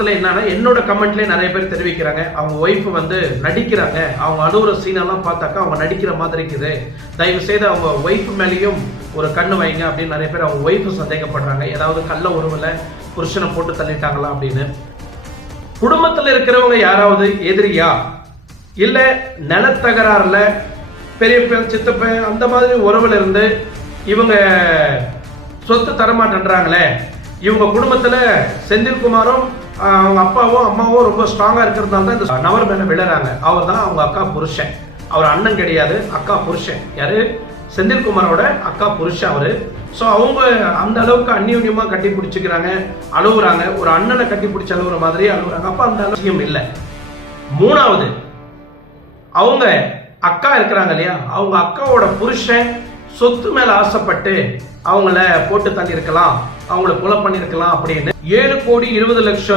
குடும்பத்துல என்னன்னா, என்னோட கமெண்ட்லயே நிறைய பேர் தெரிவிக்கிறாங்க, அவங்க ஒய்ஃப் வந்து நடிக்கிறாங்க, அவங்க அழுகுற சீனெல்லாம் பார்த்தாக்கா அவங்க நடிக்கிற மாதிரி இருக்குது, தயவு செய்து அவங்க ஒய்ஃப் மேலேயும் ஒரு கண்ணு வைங்க அப்படின்னு நிறைய பேர் அவங்க ஒய்ஃப் சந்தேகப்படுறாங்க. ஏதாவது கள்ள உறவுல புருஷனை போட்டு தள்ளிட்டாங்களா அப்படின்னு. குடும்பத்தில் இருக்கிறவங்க யாராவது எதிரியா இல்ல நிலத்தகராறுல பெரியப்பன் சித்தப்பன் அந்த மாதிரி உறவுல இருந்து இவங்க சொத்து தரமாட்டேன்றாங்களே, இவங்க குடும்பத்துல செந்தில்குமாரும் அவங்க அப்பாவும் அம்மாவும் ரொம்ப ஸ்ட்ராங்கா இருக்கிறதுனால தான் இந்த நபர் மேல விழுறாங்க. அவர் தான் அவங்க அக்கா புருஷன். அவர் அண்ணன் கிடையாது, அக்கா புருஷன். யாரு? செந்தில்குமாரோட அக்கா புருஷன் அவரு. ஸோ அவங்க அந்த அளவுக்கு அந்யோன்யமா கட்டி பிடிச்சிக்கிறாங்க, அழுகுறாங்க. ஒரு அண்ணனை கட்டி பிடிச்சி அழுகுற மாதிரி அழுகுறாங்க. அப்ப அந்த அவசியம் இல்லை. மூணாவது, அவங்க அக்கா இருக்கிறாங்க இல்லையா, அவங்க அக்காவோட புருஷன் சொத்து மேல ஆசைப்பட்டு அவங்கள போட்டு தள்ளி இருக்கலாம், அவங்கள கொலை பண்ணிருக்கலாம் அப்படின்னு 7,20,00,000